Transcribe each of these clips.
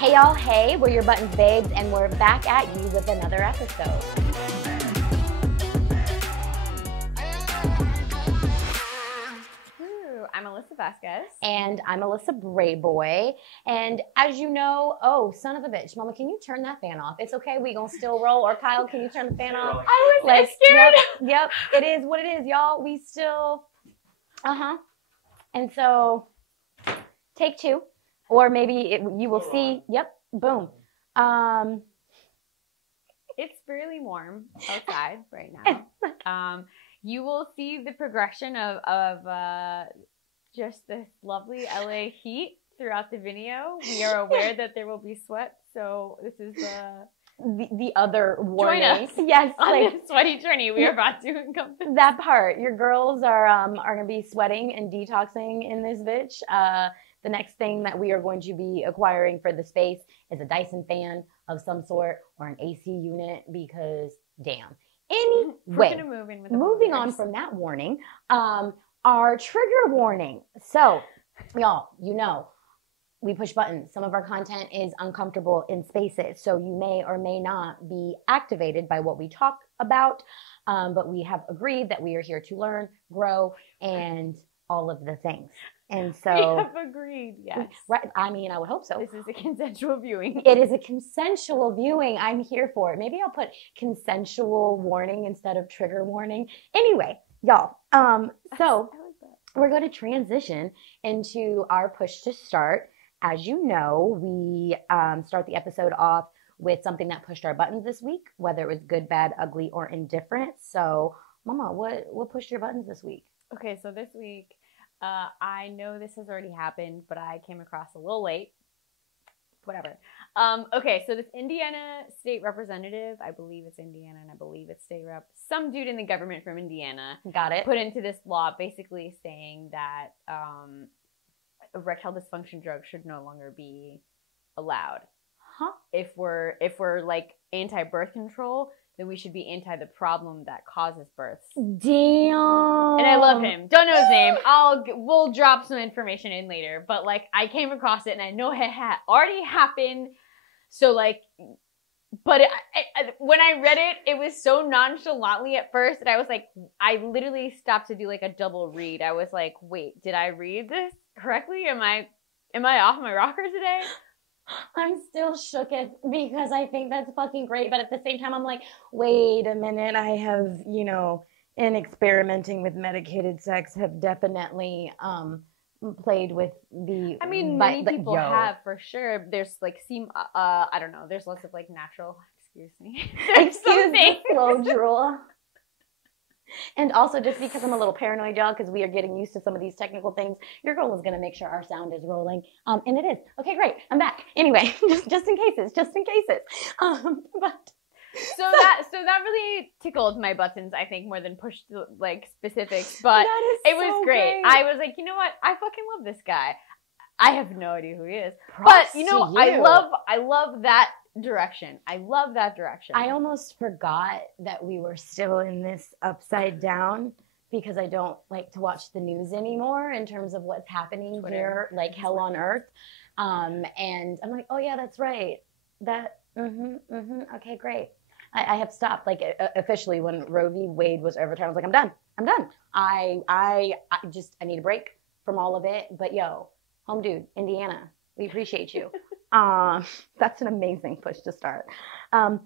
Hey y'all, hey, we're your Buttons babes, and we're back at you with another episode. I'm Alyssa Vasquez. And I'm Alyssa Brayboy. And as you know, oh, son of a bitch, Mama, can you turn that fan off? It's okay, we gonna still roll. Or Kyle, can you turn the fan off? I was scared. Yep, it is what it is, y'all. We still, And so, take two. Or maybe you will see, yep, boom. It's really warm outside right now. You will see the progression of just this lovely LA heat throughout the video. We are aware that there will be sweat, so this is the other warning. Join us. Yes, on this sweaty journey we are about to encompass. That part. Your girls are gonna be sweating and detoxing in this bitch. The next thing that we are going to be acquiring for the space is a Dyson fan of some sort or an AC unit because damn. Anyway, moving on from that warning, our trigger warning. So, y'all, you know, we push buttons. Some of our content is uncomfortable in spaces, so you may or may not be activated by what we talk about, but we have agreed that we are here to learn, grow, and all of the things. And so we have agreed, yes. Right. I mean, I would hope so. This is a consensual viewing. It is a consensual viewing. I'm here for it. Maybe I'll put consensual warning instead of trigger warning. Anyway, y'all. So we're going to transition into our push to start. As you know, we start the episode off with something that pushed our buttons this week, whether it was good, bad, ugly, or indifferent. So, Mama, what pushed your buttons this week? Okay, so this week, I know this has already happened, but I came across a little late. Whatever. Okay, so this Indiana state representative, I believe it's Indiana and I believe it's state rep, some dude in the government from Indiana got it, put into this law basically saying that erectile dysfunction drugs should no longer be allowed. Huh? If we're like anti-birth control, then we should be anti the problem that causes births. Damn. And I love him. Don't know his name. We'll drop some information in later. But like, I came across it and I know it had already happened. So like, but when I read it, it was so nonchalantly at first that I was like, I literally stopped to do like a double read. I was like, wait, did I read this correctly? Am I off my rocker today? I'm still shooketh because I think that's fucking great. But at the same time, I'm like, wait a minute. I have, in experimenting with medicated sex, have definitely played with the. I mean, many people have for sure. There's like I don't know. There's lots of like natural. Excuse me. Excuse me. Slow drool. And also, just because I'm a little paranoid, y'all, because we are getting used to some of these technical things, your girl is going to make sure our sound is rolling. And it is. Okay, great. I'm back. Anyway, just in cases. But so that really tickled my buttons, I think, more than pushed like specifics. But it was great. I was like, you know what? I fucking love this guy. I have no idea who he is. Props but you. I love that direction. I love that direction. I almost forgot that we were still in this upside down because I don't like to watch the news anymore in terms of what's happening here, like hell on earth. And I'm like, oh yeah, that's right. Okay, great. I have stopped, like officially when Roe v. Wade was overturned. I was like, I'm done. I need a break from all of it. But yo, home dude, Indiana, we appreciate you. That's an amazing push to start. Now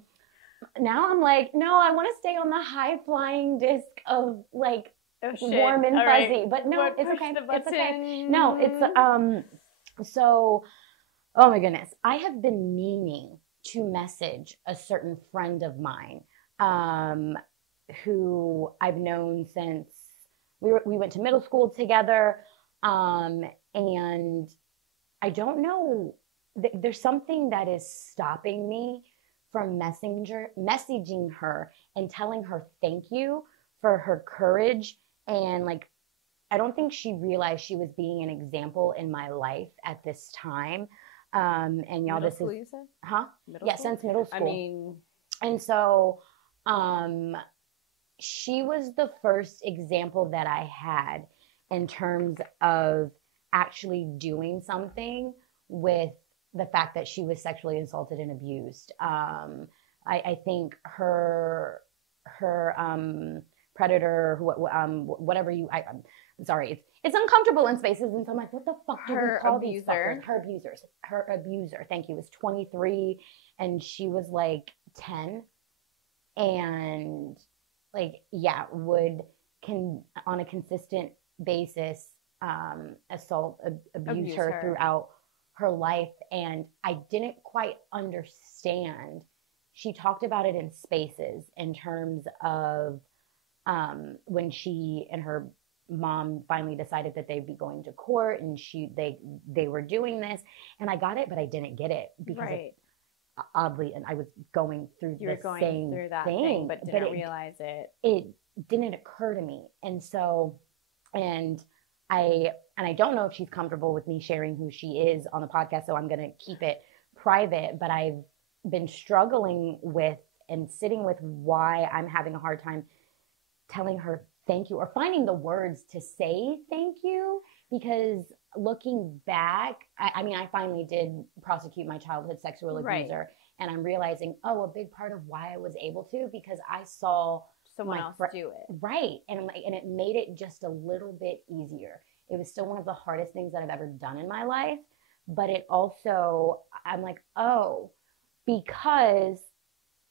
I'm like, no, I want to stay on the high flying disc of like warm and fuzzy, right. But no, it's okay. It's okay. No, it's so. Oh my goodness, I have been meaning to message a certain friend of mine, who I've known since we went to middle school together, and I don't know. There's something that is stopping me from messaging her and telling her thank you for her courage. And like, I don't think she realized she was being an example in my life at this time. And y'all, this is, you said? Huh? Middle Yeah, school? since middle school. I mean, and so, she was the first example that I had in terms of actually doing something with the fact that she was sexually assaulted and abused. I think her predator, whatever I'm sorry, it's uncomfortable in spaces, and so I'm like, what the fuck do we call these fuckers? Her abuser, thank you, was 23, and she was like 10, and like, yeah, on a consistent basis assault, abuse her throughout her life, and I didn't quite understand. She talked about it in spaces in terms of when she and her mom finally decided that they'd be going to court, and they were doing this, and I got it, but I didn't get it because oddly, and I was going through that thing, but didn't realize it. It didn't occur to me, and so, and I don't know if she's comfortable with me sharing who she is on the podcast, so I'm going to keep it private, but I've been struggling with and sitting with why I'm having a hard time telling her thank you or finding the words to say thank you, because looking back, I finally did prosecute my childhood sexual abuser, and I'm realizing, a big part of why I was able to, because I saw someone else do it. Right. And it made it just a little bit easier. It was still one of the hardest things that I've ever done in my life, but it also, I'm like, because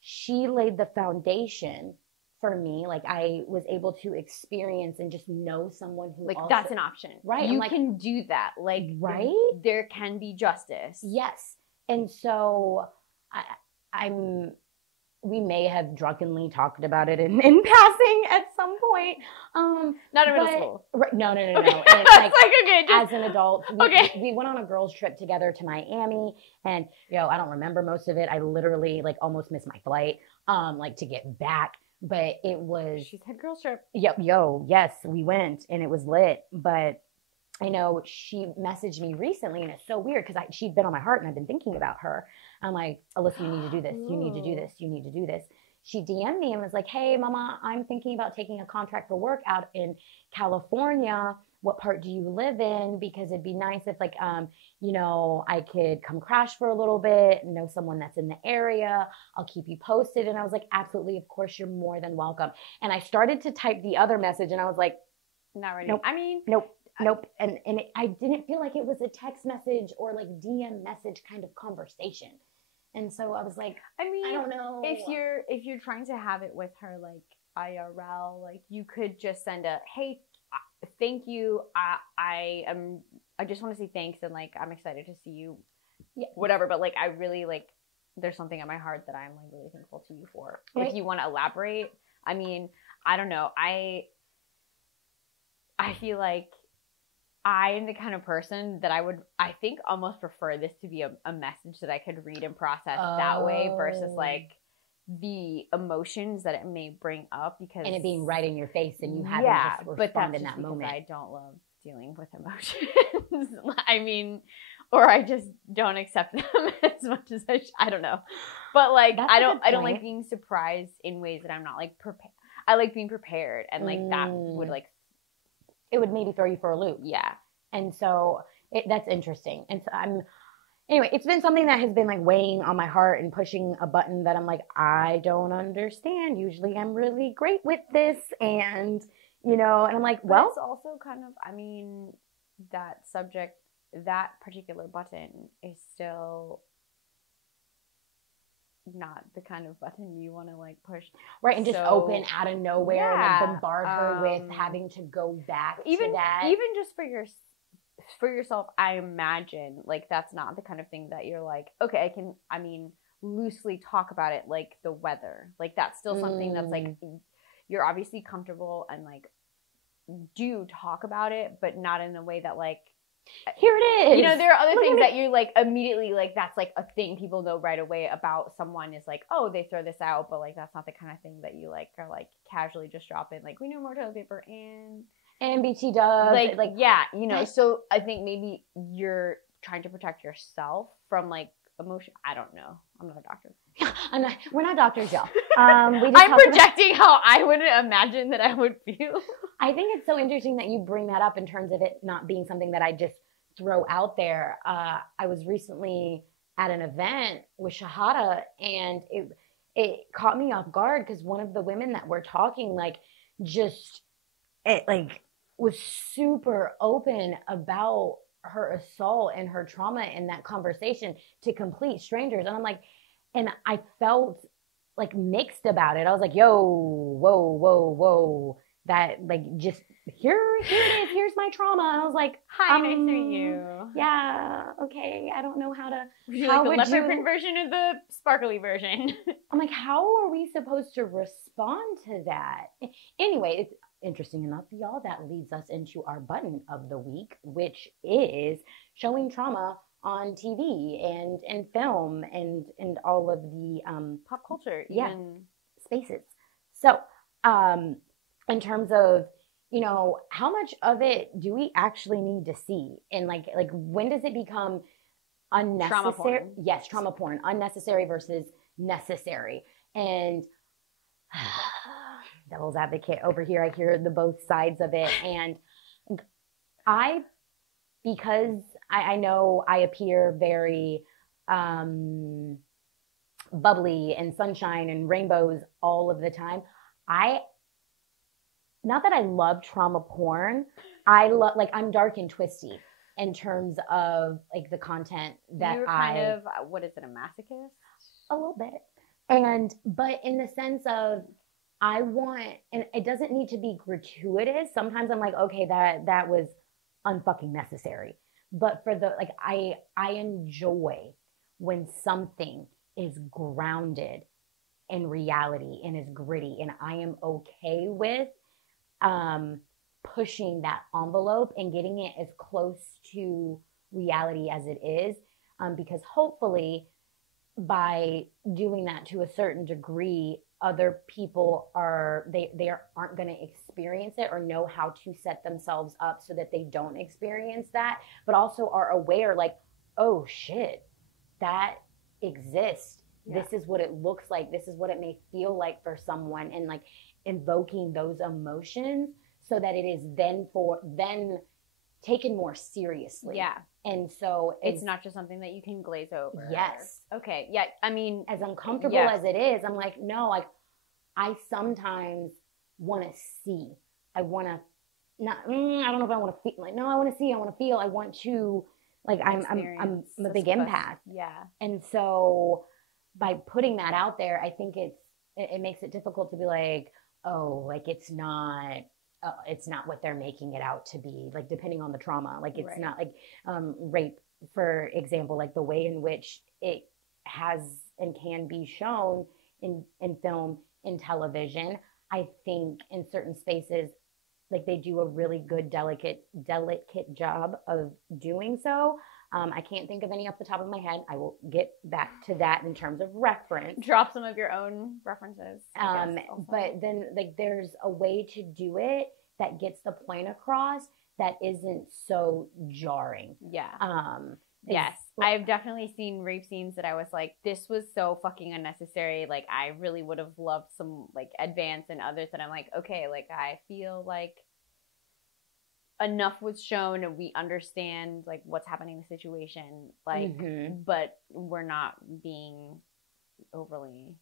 she laid the foundation for me, like I was able to experience and just know someone who like also, that's an option, right? You can do that, like, right? There can be justice. Yes. And so we may have drunkenly talked about it in passing at some point. Not in middle school. Right, no. Okay. And like, okay, as an adult, we went on a girls' trip together to Miami, and I don't remember most of it. I literally like almost missed my flight, like to get back. But it was. She said girls' trip. Yep. Yes, we went, and it was lit. But I know she messaged me recently, and it's so weird because she'd been on my heart, and I've been thinking about her. I'm like, Alyssa, you need to do this. You need to do this. You need to do this. She DM'd me and was like, hey, mama, I'm thinking about taking a contract for work out in California. What part do you live in? Because it'd be nice if like, I could come crash for a little bit, know someone that's in the area. I'll keep you posted. And I was like, absolutely. Of course, you're more than welcome. And I started to type the other message, and I was like, not ready. Nope. Nope. And I didn't feel like it was a text message or like DM message kind of conversation. And so I was like, I don't know. If you're trying to have it with her, like IRL, like you could just send a, hey, thank you. I just want to say thanks, and like I'm excited to see you, whatever. But like I really like, there's something in my heart that I'm like really thankful to you for. Right. If you want to elaborate, I don't know. I feel like I am the kind of person that I think almost prefer this to be a message that I could read and process that way versus like the emotions that it may bring up, because and it being right in your face and you having to respond in that moment. I don't love dealing with emotions. Or I just don't accept them as much as I don't know. But like I don't like being surprised in ways that I'm not like prepared. I like being prepared, and like that would like, it would maybe throw you for a loop. Yeah. And so that's interesting. And so anyway, it's been something that has been like weighing on my heart and pushing a button that I'm like, I don't understand. Usually I'm really great with this. And, and I'm like, well. It's also kind of, that subject, that particular button is still not the kind of button you want to like push, right? And just open out of nowhere and then bombard her with having to go back to that. Even just for yourself, I imagine like that's not the kind of thing that you're like, okay, I can loosely talk about it, like the weather, like that's still something that's like you're obviously comfortable and like do talk about it, but not in a way that like, here it is. There are other things that you like immediately like that's like a thing people know right away about someone is like, oh, they throw this out, but like that's not the kind of thing that you like are like casually just drop in. Like we know more toilet paper and BT does. Like yeah, so I think maybe you're trying to protect yourself from like emotion. I don't know. I'm not a doctor. We're not doctors, y'all. I'm projecting how I would imagine that I would feel. I think it's so interesting that you bring that up in terms of it not being something that I just throw out there. I was recently at an event with Shahada, and it caught me off guard because one of the women that we're talking, like, just it like was super open about her assault and her trauma in that conversation to complete strangers. And I'm like, and I felt like mixed about it. I was like, yo, whoa. That like just here it is. Here's my trauma. And I was like, hi, nice to meet you. Yeah, okay. I don't know how to. Would you how like the would leopard you? print version or the sparkly version? I'm like, how are we supposed to respond to that? Anyway, it's interesting enough, y'all. That leads us into our button of the week, which is showing trauma on TV and film and all of the Pop culture, yeah, even spaces. So, in terms of, you know, how much of it do we actually need to see, and like when does it become unnecessary? Trauma porn. Yes, trauma porn, unnecessary versus necessary. And devil's advocate over here, I hear the both sides of it, and I because I know I appear very bubbly and sunshine and rainbows all of the time. I not that I love trauma porn. I love, like, I'm dark and twisty in terms of like the content that You're kind of, what is it, a masochist? a little bit. And but in the sense of I want, and it doesn't need to be gratuitous. Sometimes I'm like, okay, that was unfucking necessary. But for the like I enjoy when something is grounded in reality and is gritty, and I am okay with pushing that envelope and getting it as close to reality as it is, because hopefully by doing that to a certain degree, other people aren't going to experience it or know how to set themselves up so that they don't experience that, but also are aware, like, oh shit, that exists. Yeah. This is what it looks like. This is what it may feel like for someone, and like invoking those emotions so that it is then taken more seriously. Yeah. And so it's not just something that you can glaze over. Yes. Okay. Yeah. I mean, as uncomfortable as it is, I'm like, no, like I sometimes want to see. I want to not. I don't know if I want to feel. Like, no, I want to see. I want to feel. I want to. Like I'm a big empath. Yeah. And so by putting that out there, I think it makes it difficult to be like, oh, like it's not what they're making it out to be, like depending on the trauma, like it's not like rape, for example, like the way in which it has and can be shown in film, in television. I think in certain spaces, like they do a really good delicate job of doing so. I can't think of any off the top of my head. I will get back to that in terms of reference. Drop some of your own references. But then like there's a way to do it that gets the point across that isn't so jarring. Yeah. Yes. I've definitely seen rape scenes that I was like, this was so fucking unnecessary. Like I really would have loved some like advance, and others that I'm like, okay, like I feel like enough was shown and we understand like what's happening in the situation, like but we're not being overly,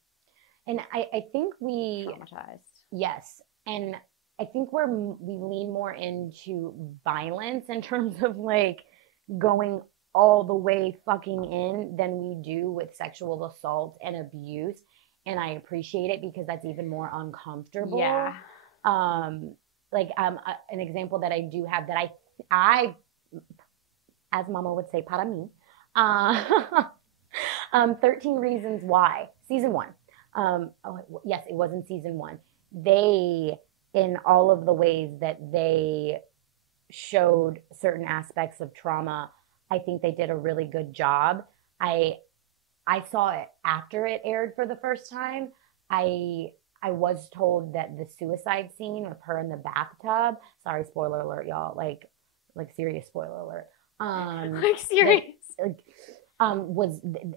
and I think we traumatized. Yes. And I think we lean more into violence in terms of like going all the way fucking in than we do with sexual assault and abuse, and I appreciate it because that's even more uncomfortable. Yeah. An example that I do have that I as Mama would say, para mí, 13 Reasons Why, season 1. Yes, it was in season 1. They, in all of the ways that they showed certain aspects of trauma, I think they did a really good job. I saw it after it aired for the first time. I was told that the suicide scene with her in the bathtub, sorry, spoiler alert, y'all, like serious spoiler alert. Like serious.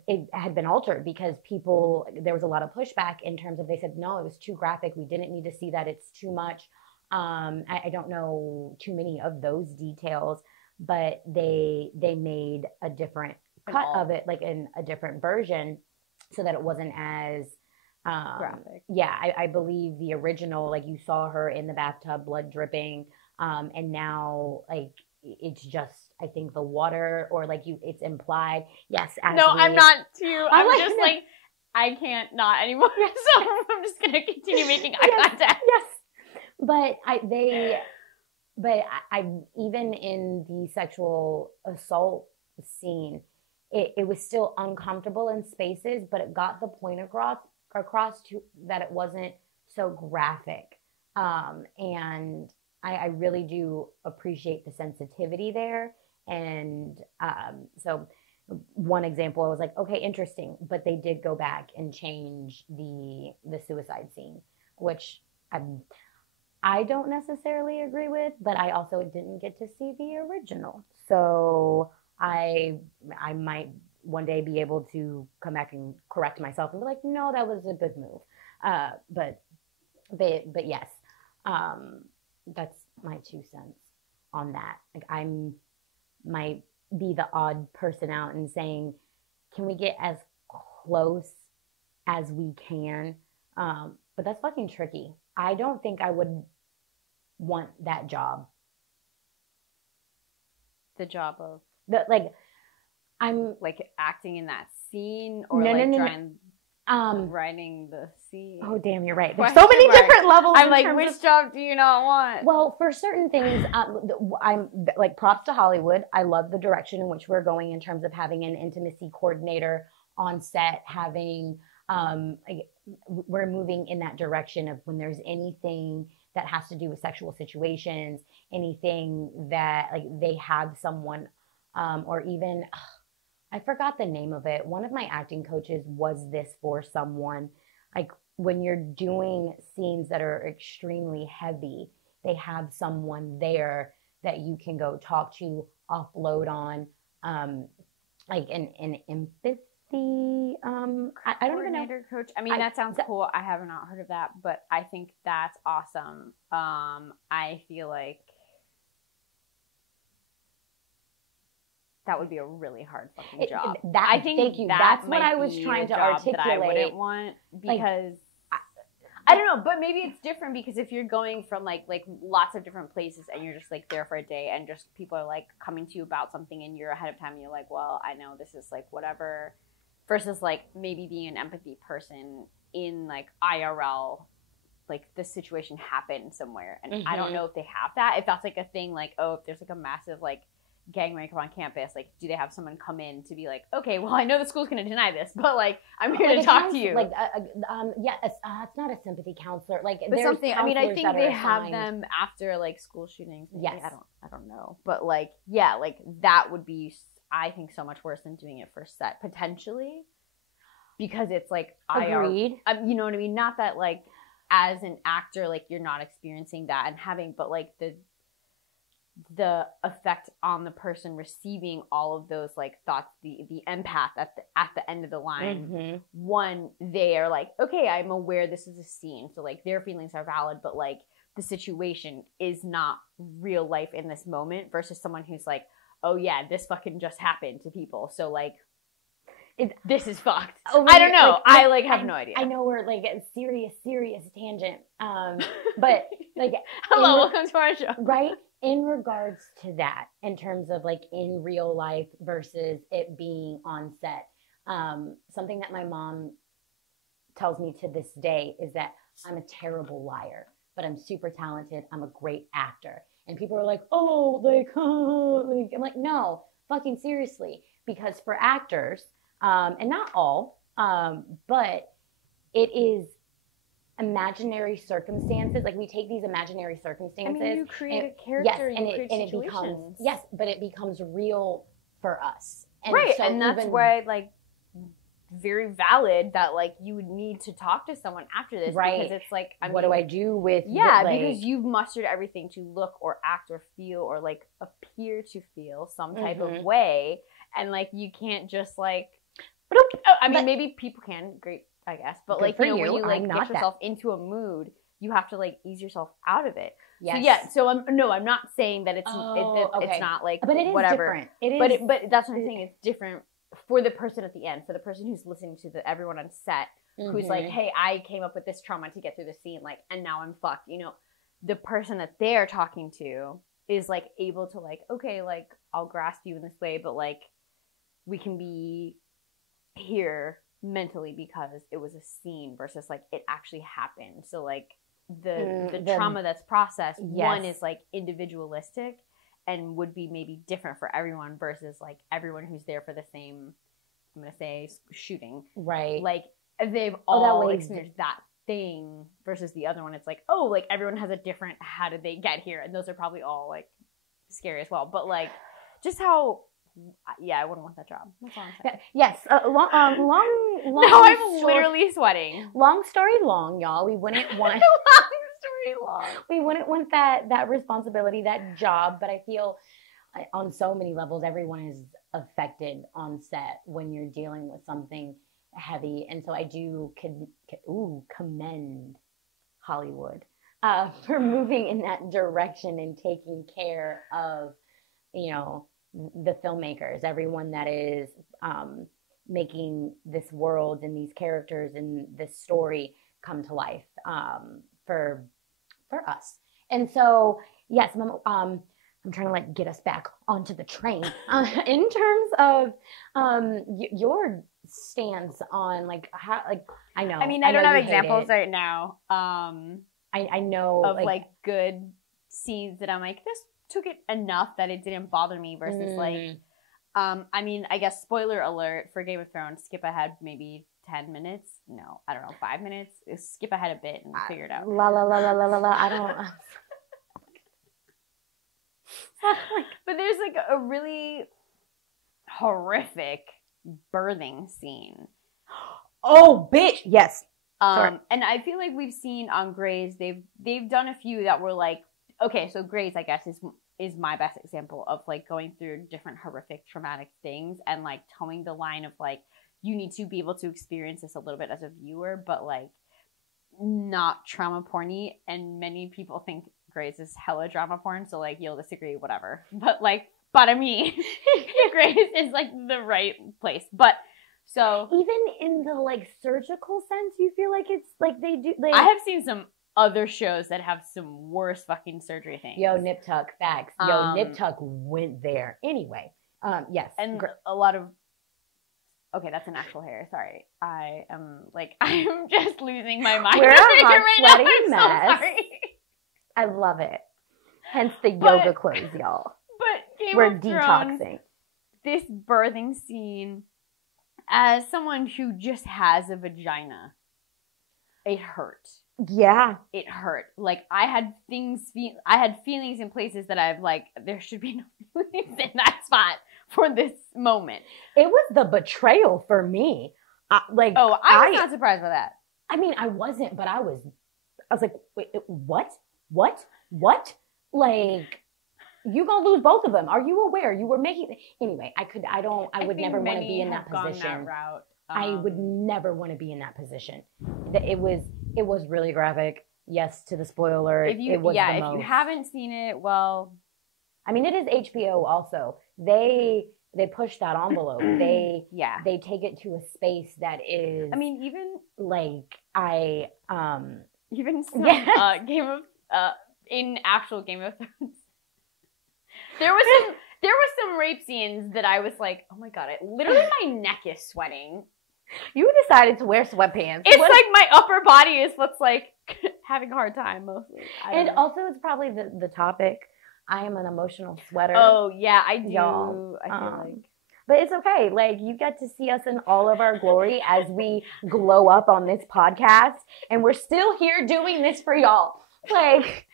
It had been altered because there was a lot of pushback in terms of, they said, no, it was too graphic. We didn't need to see that. It's too much. I don't know too many of those details, but they made a different cut of it, like in a different version, so that it wasn't as graphic. Yeah, I believe the original, like you saw her in the bathtub, blood dripping, and now like it's just, I think the water, or like it's implied. Yes, No, I'm not too. I'm like, just no. like, I can't not anymore. So I'm just gonna continue making eye contact. Yes, but I even in the sexual assault scene, it was still uncomfortable in spaces, but it got the point across to that it wasn't so graphic. And I really do appreciate the sensitivity there. And so one example, I was like, okay, interesting. But they did go back and change the suicide scene, which I don't necessarily agree with, but I also didn't get to see the original. So I might one day be able to come back and correct myself and be like, no, that was a good move. But yes, that's my 2 cents on that. Like might be the odd person out and saying, can we get as close as we can? But that's fucking tricky. I don't think I would want that job. The job of I'm like acting in that scene, or writing the scene. Oh damn, you're right. There's so many different levels. I'm like, which job do you not want? Well, for certain things, I'm like, props to Hollywood. I love the direction in which we're going in terms of having an intimacy coordinator on set, having we're moving in that direction of when there's anything that has to do with sexual situations, anything that like they have someone, or even, I forgot the name of it. One of my acting coaches was this for someone. Like when you're doing scenes that are extremely heavy, they have someone there that you can go talk to, offload on, like an empathy. I don't even know. Coach. I mean, that sounds cool. I have not heard of that, but I think that's awesome. I feel like that would be a really hard fucking job. I think thank you. That's what I was trying to articulate. That I wouldn't want, because I don't know, but maybe it's different because if you're going from like lots of different places and you're just like there for a day and just people are like coming to you about something and you're ahead of time and you're like, well, I know this is like whatever, versus like maybe being an empathy person in like IRL, like the situation happened somewhere. And I don't know if they have that, if that's like a thing, like, oh, if there's like a massive like gang rape on campus, like do they have someone come in to be like, okay, well, I know the school's going to deny this, but like I'm here to talk to you, like it's not a sympathy counselor, like but something. I mean, I think they have them after like school shootings, maybe. Yes. I don't know, but like, yeah, like that would be, I think, so much worse than doing it for set, potentially, because it's like agreed. You know what I mean? Not that like as an actor, like you're not experiencing that and having, but like the effect on the person receiving all of those like thoughts, the empath at the end of the line. One, they are like, okay, I'm aware this is a scene, so like their feelings are valid, but like the situation is not real life in this moment, versus someone who's like, oh yeah, this fucking just happened to people, so like this is fucked. I don't know. I have no idea. I know we're like a serious tangent. But like, hello, welcome to our show. Right? In regards to that, in terms of like in real life versus it being on set, something that my mom tells me to this day is that I'm a terrible liar, but I'm super talented. I'm a great actor. And people are like, oh, like, I'm like, no, fucking seriously. Because for actors, and not all, but it is imaginary circumstances. Like we take these imaginary circumstances. I mean, you create a character, yes, and it becomes, yes, but it becomes real for us. And right, so and that's why like very valid that like you would need to talk to someone after this, right? Because it's like, what do I do with because you've mustered everything to look or act or feel or like appear to feel some type of way, and like you can't just like. I mean, maybe people can, great, I guess, but like, you know, when you like get yourself into a mood, you have to like ease yourself out of it. Yes. So yeah, so I'm not saying that it's it's not like, but it is whatever. different. It is, but that's what I'm saying. It's different for the person at the end, for the person who's listening to everyone on set, who's like, hey, I came up with this trauma to get through the scene, like, and now I'm fucked, you know, the person that they're talking to is like able to like, okay, like I'll grasp you in this way, but like we can be here mentally because it was a scene versus like it actually happened. So like the trauma that's processed, one is like individualistic and would be maybe different for everyone versus like everyone who's there for the same, I'm gonna say, shooting, right? Like they've all experienced that thing versus the other one. It's like, oh, like everyone has a different how did they get here, and those are probably all like scary as well. But like just how, yeah, I wouldn't want that job. That's all I'm saying. Yes, long. No, I'm literally sweating. Long story long, y'all. We wouldn't want we wouldn't want that responsibility, that job. But I feel on so many levels, everyone is affected on set when you're dealing with something heavy. And so I do commend Hollywood for moving in that direction and taking care of, you know, the filmmakers, everyone that is making this world and these characters and this story come to life for us. And so, yes, I'm trying to like get us back onto the train in terms of your stance on like how, like, I know. I mean, I don't have examples right now. I know of like good scenes that I'm like, this took it enough that it didn't bother me versus like, I mean, I guess spoiler alert for Game of Thrones, skip ahead maybe 10 minutes. No, I don't know, 5 minutes. Skip ahead a bit and figure it out. I don't. But there's like a really horrific birthing scene. Oh, bitch! Yes. And I feel like we've seen on Grey's, they've done a few that were like, okay, so Grey's, I guess, is my best example of like going through different horrific traumatic things and like towing the line of like, you need to be able to experience this a little bit as a viewer, but like not trauma porny. And many people think Grey's is hella drama porn, so like you'll disagree, whatever. But like, I mean, Grey's is like the right place. But so even in the like surgical sense, you feel like it's like they do. Like, I have seen some other shows that have some worse fucking surgery things. Yo, Nip Tuck, facts. Yo, Nip Tuck went there anyway. Yes, and a lot of. Okay, that's an actual hair. Sorry, I'm just losing my mind. We're a hot, sweaty mess. So sorry. I love it. Hence the yoga clothes, y'all. But we're detoxing. This birthing scene, as someone who just has a vagina, it hurt. Yeah, it hurt. Like I had feelings in places that I've like, there should be no feelings in that spot for this moment. It was the betrayal for me. I was not surprised by that. I mean, I wasn't, but I was like, wait, what? Like, you gonna lose both of them. Are you aware? You were making, anyway, I would never want to be in that position. I would never want to be in that position. It was really graphic. Yes, to the spoiler. If you haven't seen it, well, I mean, it is HBO also. They push that envelope. They take it to a space that is. I mean, even like even some, in actual Game of Thrones, there was some rape scenes that I was like, oh my god, literally my neck is sweating. You decided to wear sweatpants. It's like my upper body is what's like having a hard time mostly. And also, it's probably the topic. I am an emotional sweater. Oh yeah, I do. Y'all. I feel like. But it's okay. Like, you get to see us in all of our glory as we glow up on this podcast, and we're still here doing this for y'all. Like,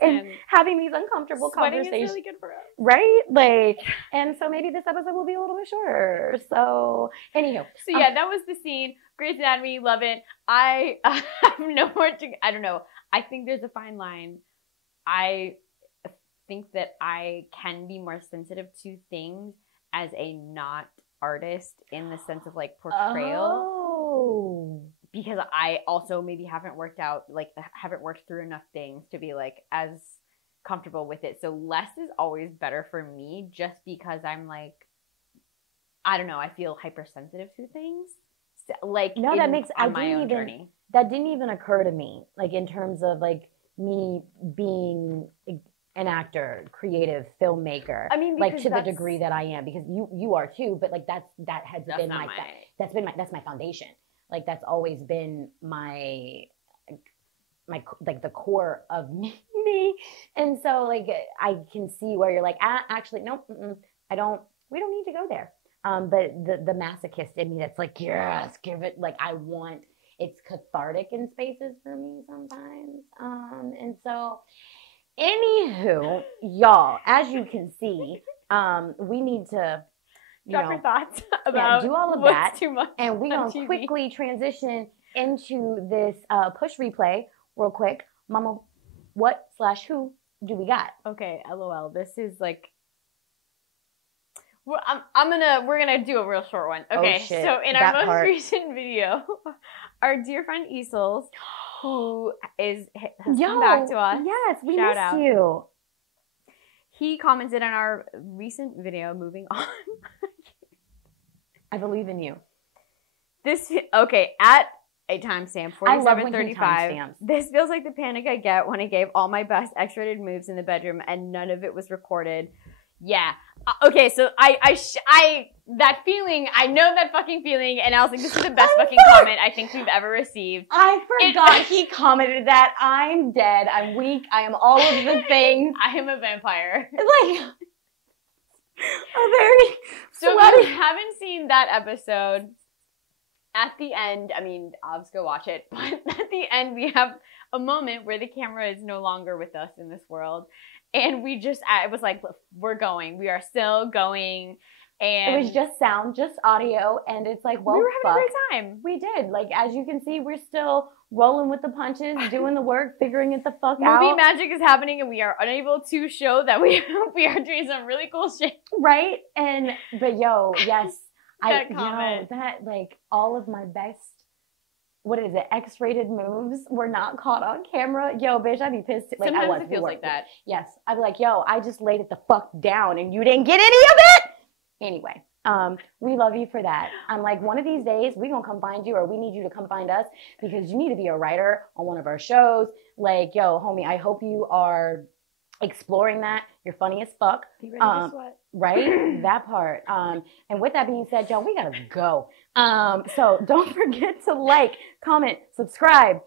and having these uncomfortable conversations. Sweating is really good for us. Right? Like, and so maybe this episode will be a little bit shorter. So, anywho. So yeah, that was the scene. Grey's Anatomy, love it. I have no more I don't know. I think there's a fine line. I think that I can be more sensitive to things as a not artist in the sense of like portrayal. Oh. Because I also maybe haven't worked through enough things to be like as comfortable with it. So less is always better for me just because I'm like, I don't know, I feel hypersensitive to things. So, like, No, that makes, on my own journey. That didn't even occur to me, like in terms of like me being an actor, creative filmmaker. I mean, like to the degree that I am, because you are too, but like that has been that's my foundation. Like that's always been my like the core of me. And so like I can see where you're like, actually nope, we don't need to go there. But the masochist in me that's like, yes, give it, like I want, it's cathartic in spaces for me sometimes. And so anywho, y'all, as you can see, we need to drop your thoughts about do all of that. Too much and we're going to quickly transition into this push replay real quick. Mama, what/who do we got? Okay, LOL. This is like, we're gonna do a real short one. Okay, so in our most recent video, our dear friend Easels, who has come back to us. Yes, we missed you. He commented on our recent video, moving on. I believe in you. At a timestamp, 47:35. This feels like the panic I get when I gave all my best X-rated moves in the bedroom and none of it was recorded. Yeah. Okay, so I that feeling, I know that fucking feeling, and I was like, this is the best fucking comment I think we've ever received. I forgot he commented that. I'm dead. I'm weak. I am all of the things. I am a vampire. Like a very So if you haven't seen that episode, at the end, I mean, I'll just go watch it, but at the end we have a moment where the camera is no longer with us in this world. And it was like, we're going. We are still going. And it was just sound, just audio. And it's like, well, we were having a great time. We did. Like, as you can see, we're still rolling with the punches, doing the work, figuring it the fuck out. Movie magic is happening and we are unable to show that we are doing some really cool shit. Right? But yo, yes. comment. Like, all of my best, what is it, X-rated moves were not caught on camera. Yo, bitch, I'd be pissed. Like, sometimes it feels like that. Yes. I'd be like, yo, I just laid it the fuck down and you didn't get any of it? Anyway, we love you for that. I'm like, one of these days, we gonna come find you, or we need you to come find us, because you need to be a writer on one of our shows. Like, yo, homie, I hope you are exploring that. You're funny as fuck. Be ready to sweat. Right? That part. And with that being said, y'all, we gotta go. So don't forget to like, comment, subscribe.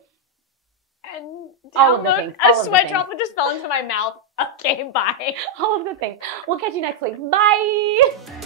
And all of the things. A sweat drop that just fell into my mouth. Okay, bye. All of the things. We'll catch you next week. Bye.